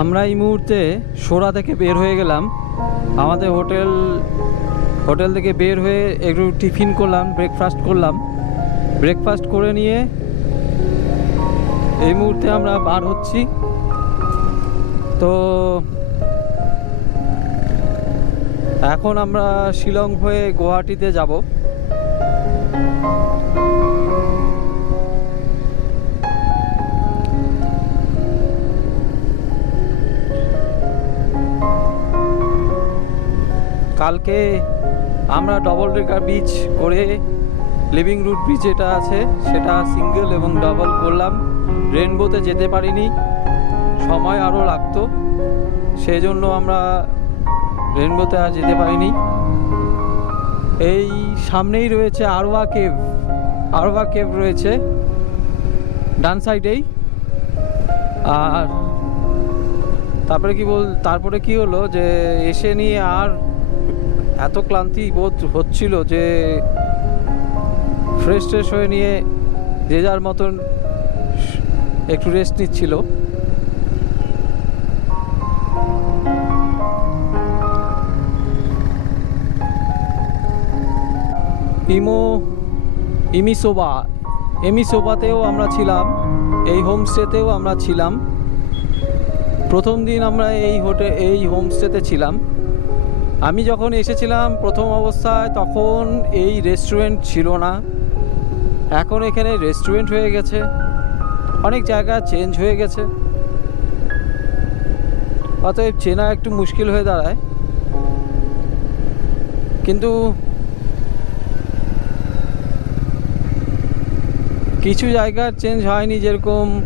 আমরা এই মুহূর্তে সোরা থেকে বের হয়ে গেলাম। আমাদের হোটেল হোটেল থেকে বের হয়ে একটু টিফিন করলাম ব্রেকফাস্ট করলাম। ব্রেকফাস্ট করে নিয়ে এই মুহূর্তে আমরা বার হচ্ছি। তো এখন আমরা শিলং হয়ে গুয়াহাটিতে যাব। কালকে আমরা ডবল রেকার বিচ করে লিভিং রুট বিচ যেটা আছে, সেটা সিঙ্গেল এবং ডাবল করলাম। রেনবোতে যেতে পারিনি, সময় আরও লাগতো সেই জন্য আমরা রেনবোতে আর যেতে পারিনি। এই সামনেই রয়েছে আরওয়া কেভ আরওয়া কেভ রয়েছে ডান সাইডেই। আর তারপরে কি বল, তারপরে কি হলো যে এসে নিয়ে আর এত ক্লান্তি বোধ হচ্ছিল যে ফ্রেশ ট্রেশ হয়ে নিয়ে যে যার মতন একটু রেস্ট নিচ্ছিল। ইমো, ইমিসোবা, এমিসোবাতেও আমরা ছিলাম, এই হোমস্টেতেও আমরা ছিলাম। প্রথম দিন আমরা এই হোটেল এই হোমস্টেতে ছিলাম। আমি যখন এসেছিলাম প্রথম অবস্থায়, তখন এই রেস্টুরেন্ট ছিল না। এখন এখানে রেস্টুরেন্ট হয়ে গেছে। অনেক জায়গা চেঞ্জ হয়ে গেছে। অতএব চেনা একটু মুশকিল হয়ে দাঁড়ায়। কিন্তু কিছু জায়গার চেঞ্জ হয়নি যেরকম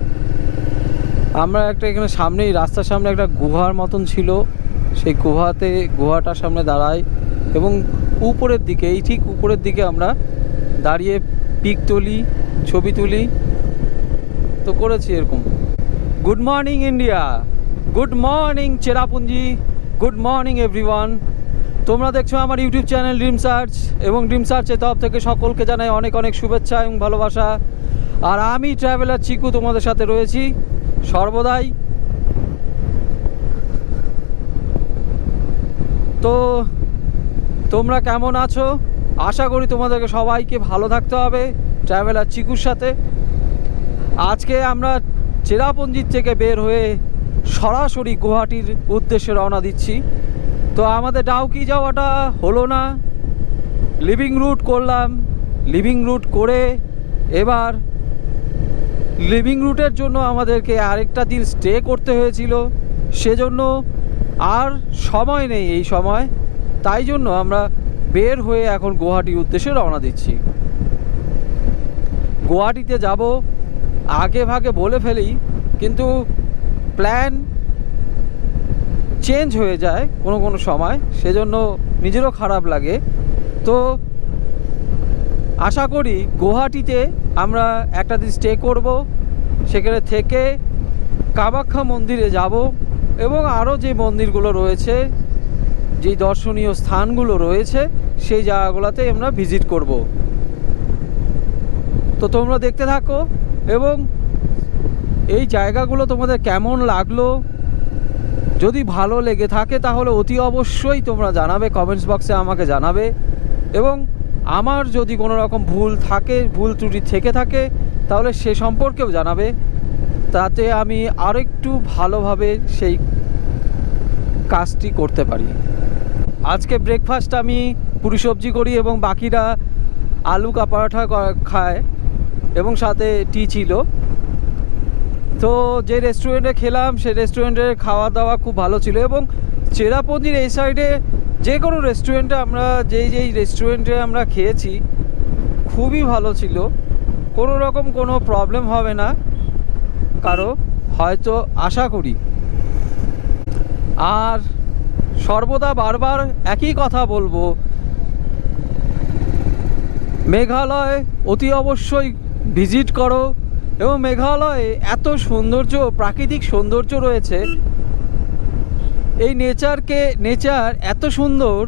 আমরা একটা এখানে সামনেই, রাস্তার সামনে একটা গুহার মতন ছিল। সেই গুহাতে, গুহাটার সামনে দাঁড়াই এবং উপরের দিকে, এই ঠিক উপরের দিকে আমরা দাঁড়িয়ে পিক তুলি, ছবি তুলি। তো করেছি এরকম। Good morning India good morning Cherrapunji! Good morning everyone তোমরা দেখছ আমার ইউটিউব চ্যানেল ড্রিম সার্চ এবং ড্রিম সার্চের তরফ থেকে সকলকে জানাই অনেক অনেক শুভেচ্ছা এবং ভালোবাসা। আর আমি ট্রাভেলার চিকু তোমাদের সাথে রয়েছি। সর্বদাই তো তোমরা কেমন আছো? আশা করি তোমাদেরকে সবাইকে ভালো থাকতে হবে, ট্রাভেলার চিকুর সাথে। আজকে আমরা চেরাপুঞ্জির থেকে বের হয়ে সরাসরি গুয়াহাটির উদ্দেশ্যে রওনা দিচ্ছি। তো আমাদের ডাউকি যাওয়াটা হলো না। লিভিং রুট করলাম লিভিং রুট করে এবার লিভিং রুটের জন্য আমাদেরকে আরেকটা দিন স্টে করতে হয়েছিল। সেজন্য আর সময় নেই এই সময়। তাই জন্য আমরা বের হয়ে এখন গুয়াহাটির উদ্দেশ্যে রওনা দিচ্ছি। গুয়াহাটিতে যাব, আগে ভাগে বলে ফেলি, কিন্তু প্ল্যান চেঞ্জ হয়ে যায় কোনো কোনো সময়, সেজন্য নিজেরও খারাপ লাগে। তো আশা করি গুয়াহাটিতে আমরা একটা দিন স্টে করব, সেখানে থেকে কামাখ্যা মন্দিরে যাব। এবং আরও যে মন্দিরগুলো রয়েছে যেই দর্শনীয় স্থানগুলো রয়েছে, সেই জায়গাগুলোতে আমরা ভিজিট করব। তো তোমরা দেখতে থাকো এবং এই জায়গাগুলো তোমাদের কেমন লাগল? যদি ভালো লেগে থাকে তাহলে অতি অবশ্যই তোমরা জানাবে কমেন্টস বক্সে আমাকে জানাবে। এবং আমার যদি কোনো রকম ভুল থাকে, ভুল ত্রুটি থেকে থাকে, তাহলে সে সম্পর্কেও জানাবে। তাতে আমি আরেকটু ভালোভাবে সেই কাজটি করতে পারি। আজকে ব্রেকফাস্ট আমি পুরি সবজি করি এবং বাকিরা আলু কা পরাঠা খায় এবং সাথে টি ছিল। তো যে রেস্টুরেন্টে খেলাম সেই রেস্টুরেন্টের খাওয়া দাওয়া খুব ভালো ছিল এবং চেরাপুঞ্জির এই সাইডে যে কোনো রেস্টুরেন্টে আমরা যেই যেই রেস্টুরেন্টে আমরা খেয়েছি, খুবই ভালো ছিল। কোনো রকম কোনো প্রবলেম হবে না। কারও হয়তো আশা করি। আর সর্বদা বারবার একই কথা বলব। মেঘালয় অতি অবশ্যই ভিজিট করো এবং মেঘালয়ে এত সৌন্দর্য, প্রাকৃতিক সৌন্দর্য রয়েছে। এই নেচারকে, নেচার এত সুন্দর,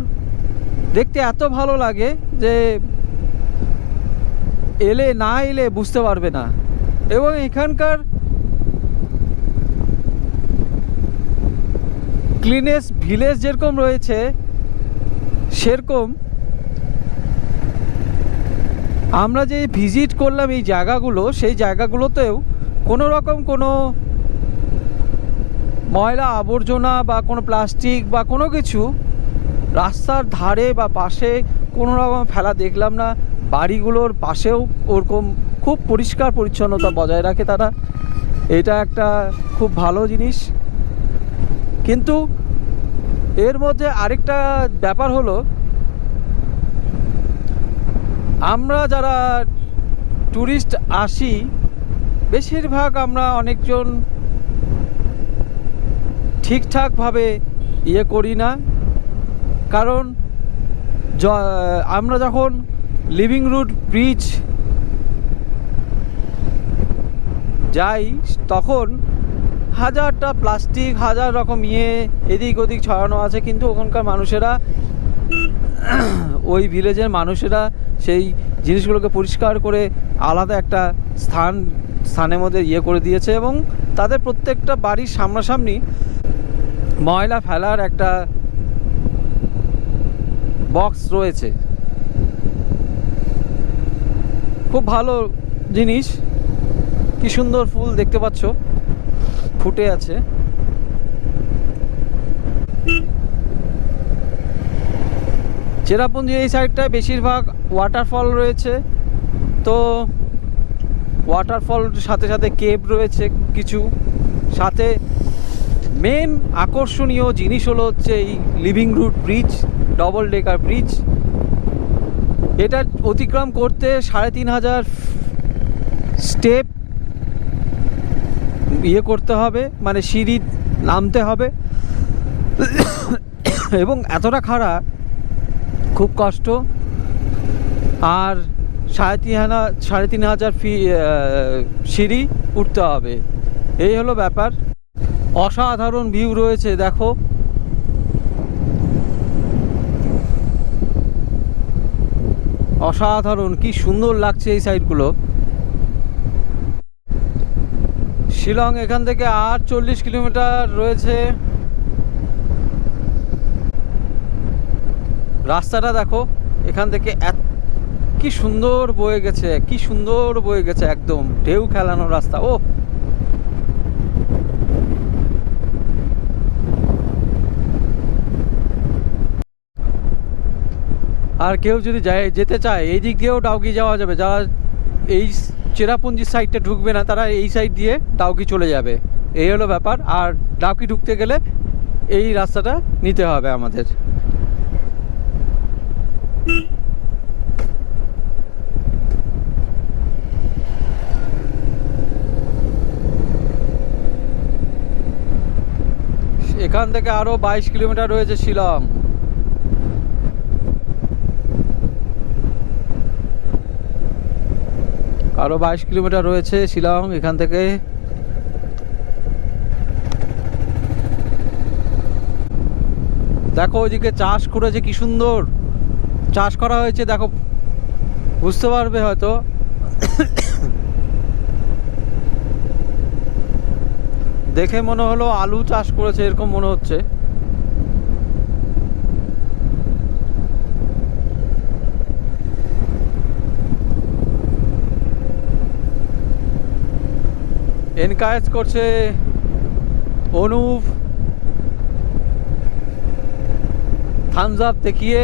দেখতে এত ভালো লাগে যে এলে না এলে বুঝতে পারবে না। এবং এখানকার ক্লিনেস ভিলেজ যেরকম রয়েছে, সেরকম আমরা যে ভিজিট করলাম এই জায়গাগুলো, সেই জায়গাগুলোতেও কোনো রকম কোনো ময়লা আবর্জনা বা কোনো প্লাস্টিক বা কোনো কিছু রাস্তার ধারে বা পাশে কোনো রকম ফেলা দেখলাম না। বাড়িগুলোর পাশেও ওরকম খুব পরিষ্কার পরিচ্ছন্নতা বজায় রাখে তারা। এটা একটা খুব ভালো জিনিস। কিন্তু এর মধ্যে আরেকটা ব্যাপার হলো, আমরা যারা ট্যুরিস্ট আসি, বেশিরভাগ আমরা অনেকজন ঠিকঠাকভাবে ইয়ে করি না। কারণ আমরা যখন লিভিং রুট ব্রিজ যাই, তখন হাজারটা প্লাস্টিক, হাজার রকম ইয়ে এদিক ওদিক ছড়ানো আছে, কিন্তু ওখানকার মানুষেরা, ওই ভিলেজের মানুষেরা সেই জিনিসগুলোকে পরিষ্কার করে আলাদা একটা স্থান, স্থানের মধ্যে ইয়ে করে দিয়েছে এবং তাদের প্রত্যেকটা বাড়ির সামনাসামনি ময়লা ফেলার একটা বক্স রয়েছে। খুব ভালো জিনিস। কি সুন্দর ফুল দেখতে পাচ্ছ। ফুটে আছে। চেরাপুঞ্জি এই সাইডটায় বেশিরভাগ ওয়াটারফল রয়েছে। তো ওয়াটারফল সাথে সাথে কেভ রয়েছে কিছু। সাথে মেন আকর্ষণীয় জিনিস হলো হচ্ছে এই living root bridge double decker bridge এটা অতিক্রম করতে সাড়ে তিন হাজার স্টেপ ইয়ে করতে হবে মানে সিঁড়ি নামতে হবে। এবং এতটা খারাপ খুব কষ্ট। আর সাড়ে তিন হাজার সাড়ে তিন হাজার ফি সিঁড়ি উঠতে হবে। এই হলো ব্যাপার। অসাধারণ ভিউ রয়েছে, দেখো। অসাধারণ, কি সুন্দর লাগছে এই সাইডগুলো। শিলং এখান থেকে আর চল্লিশ কিলোমিটার রয়েছে। রাস্তাটা দেখো, এখান থেকে কি সুন্দর বয়ে গেছে, কি সুন্দর বয়ে গেছে একদম, ঢেউ খেলানো রাস্তা ও আর কেউ যদি যায়, যেতে চায়, এই দিক দিয়েও ডাউকি যাওয়া যাবে যারা এই চেরাপুঞ্জির সাইডটা ঢুকবে না, তারা এই সাইড দিয়ে ডাউকি চলে যাবে। এই হলো ব্যাপার। আর ডাউকি ঢুকতে গেলে এই রাস্তাটা নিতে হবে আমাদের। এখান থেকে আরও বাইশ কিলোমিটার রয়েছে শিলং। আরও বাইশ কিলোমিটার রয়েছে শিলং, এখান থেকে দেখো ওইদিকে চাষ করেছে কি সুন্দর। চাষ করা হয়েছে, দেখো, বুঝতে পারবে হয়তো। দেখে মনে হলো আলু চাষ করেছে, এরকম মনে হচ্ছে। এনকারেজ করছে অনুপ। থামস আপ দেখিয়ে।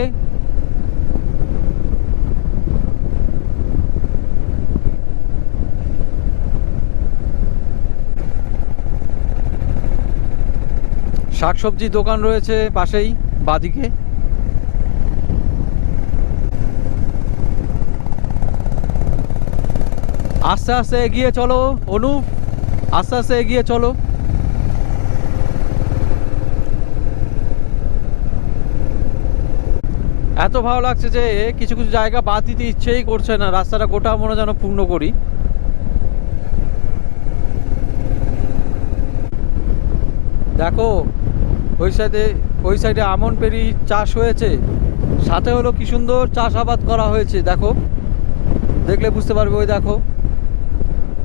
শাকসবজি দোকান রয়েছে পাশেই, বাদিকে। আস্তে আস্তে এগিয়ে চলো, অনুপ। আস্তে আস্তে এগিয়ে চলো। এত ভালো লাগছে যে কিছু কিছু জায়গা বাদ দিতে ইচ্ছেই করছে না, রাস্তাটা গোটা মনে যেন পূর্ণ করি। দেখো, ওই সাইডে ওই সাইডে আমন পেরি চাষ হয়েছে, সাথে হলো কি সুন্দর চাষাবাদ করা হয়েছে, দেখো। দেখলে বুঝতে পারবে ওই দেখো।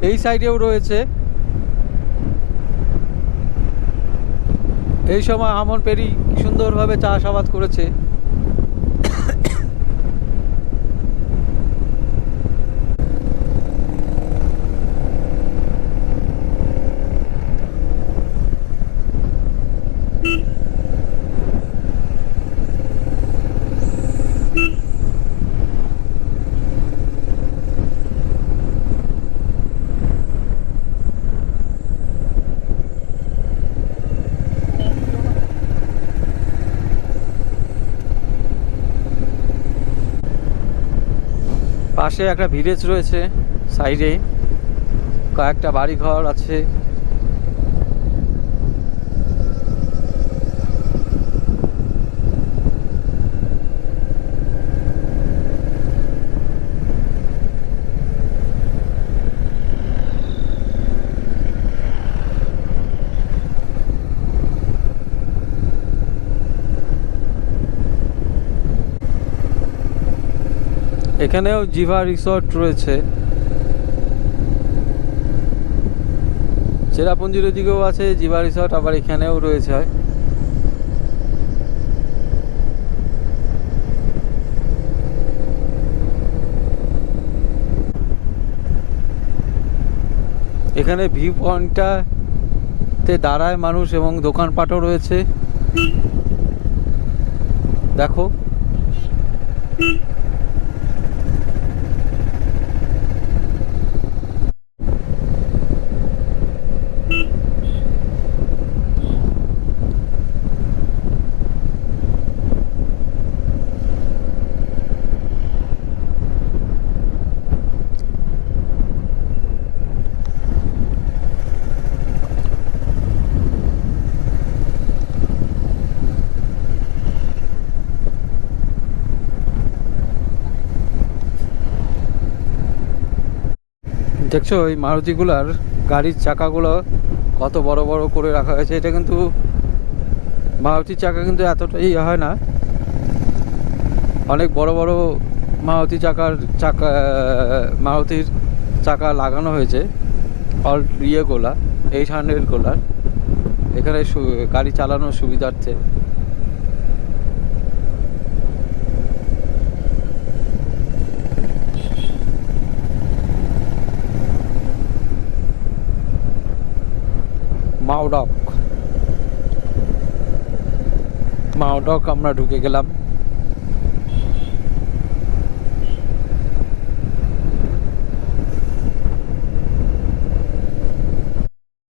এই সাইডেও রয়েছে। এই সময় আমন পেরি সুন্দরভাবে চাষাবাদ করেছে। পাশে একটা ভিলেজ রয়েছে সাইডে। কয়েকটা বাড়ি ঘর আছে। এখানেও জিভা রিসর্ট রয়েছে। চেরাপুঞ্জির দিকেও আছে, জিভা রিসর্ট আবার এখানেও রয়েছে। এখানে ভিউ পয়েন্টটাতে দাঁড়ায় মানুষ এবং দোকানপাটও রয়েছে। দেখো। দেখছ, এই মারুতিগুলার গাড়ির চাকাগুলো কত বড় বড় করে রাখা হয়েছে, এটা কিন্তু মারুতির চাকা কিন্তু এতটাই ইয়ে হয় না। অনেক বড় বড় মারুতি চাকার চাকা, মারুতির চাকা লাগানো হয়েছে, অল ইয়েগুলা এইট হান্ড্রেডগুলার এখানে সু- গাড়ি চালানোর সুবিধার্থে। মাওডক মাউডক আমরা ঢুকে গেলাম।